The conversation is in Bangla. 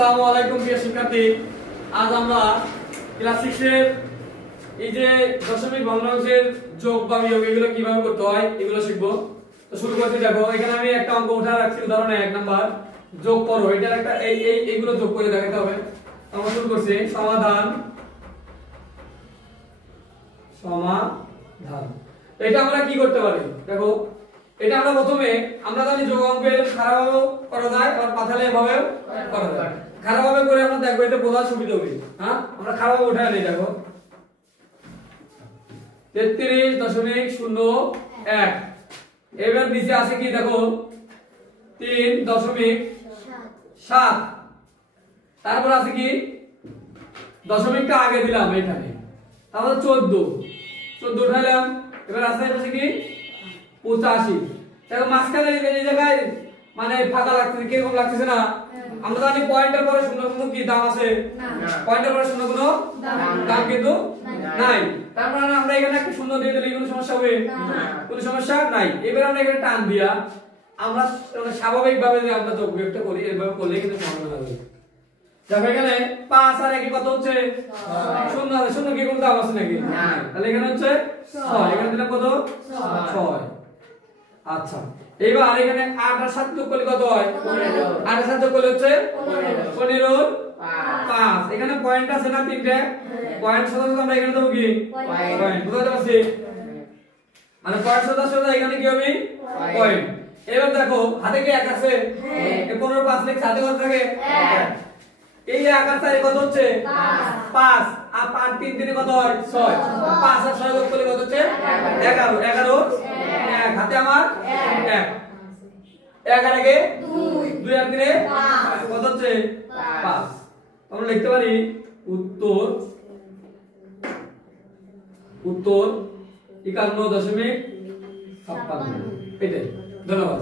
আসসালামু আলাইকুম প্রিয় শিক্ষার্থী। আজ আমরা ক্লাস 6 এর এই যে দশমিক ভগ্নাংশের যোগ বা বিয়োগ এগুলো কিভাবে করতে হয় এগুলো শিখব। তো শুরু করতে দেখো, এখানে আমি একটা অঙ্ক উঠা রাখছি, উদাহরণে 1 নাম্বার যোগ করো। এটার একটা এইগুলো যোগ করে দেখাতে হবে। আমরা শুরু করছি সমাধান। এটা আমরা কি করতে পারি দেখো, এটা আমরা প্রথমে আমরা জানি যোগ অঙ্কের খারাপভাবে করা যায়, আবার পাতালে এভাবে করা যায়। খারাপভাবে করে আমরা দেখো এটা বোঝার সুবিধা হবে। হ্যাঁ, আমরা খারাপভাবে উঠায় নেই। দেখো 33.01। এবার নিচে আছে কি দেখো 3.7। তারপর আছে কি দশমিকটা আগে দিলাম এখানে, তারপর 14 উঠাইলাম। এবার আছে কি 85। দেখো মাঝখানে এই জায়গায় মানে ফাঁকা লাগতেছে, কিরকম লাগতেছে না? আমরা জানি পয়েন্টের পরে শূন্য কোনো কি দাম আছে? পয়েন্টের পরে শূন্য কোনো দাম কিন্তু নাই। তার মানে আমরা এখানে একটা শূন্য দিয়ে দিলে কোনো সমস্যা হবে? কোনো সমস্যা নাই। এবার আমরা এখানে টান দিয়া আমরা স্বাভাবিকভাবে যে আমরা যোগ বিয়োগটা করি, এভাবে করলে কিন্তু সমাধান হবে। দেখো এখানে 5 আর 1 কত হচ্ছে? 0 আছে। 0 কি কোনো দাম আছে নাকি? তাহলে এখানে হচ্ছে 6। এখানে দিলাম কত? 6। আচ্ছা, এবার এখানে 8 আর 7 যোগ করলে কত হয়? 8 আর 7 যোগ করলে হচ্ছে 15 5। এখানে পয়েন্ট আছে না তিনটে? পয়েন্ট সোজা আমরা এখানে দেব কি পয়েন্ট, বুঝতে পারছি? মানে পয়েন্ট সোজা এখানে কি হবে? পয়েন্ট। এবার দেখো হাতে কি 1 আছে? 15 5 লিখ, সাথে কত থাকে? 1। এই 1 আর 4 কত হচ্ছে? 5। আর 5 3 3 কত হয়? 6। 5 আর 6 যোগ করলে কত হচ্ছে? 11। 11 1 হাতে আমার 1। 1 আর আগে 2 আর 3 কত হচ্ছে? 5। আমরা লিখতে পারি উত্তর 51.56। এটাই। ধন্যবাদ।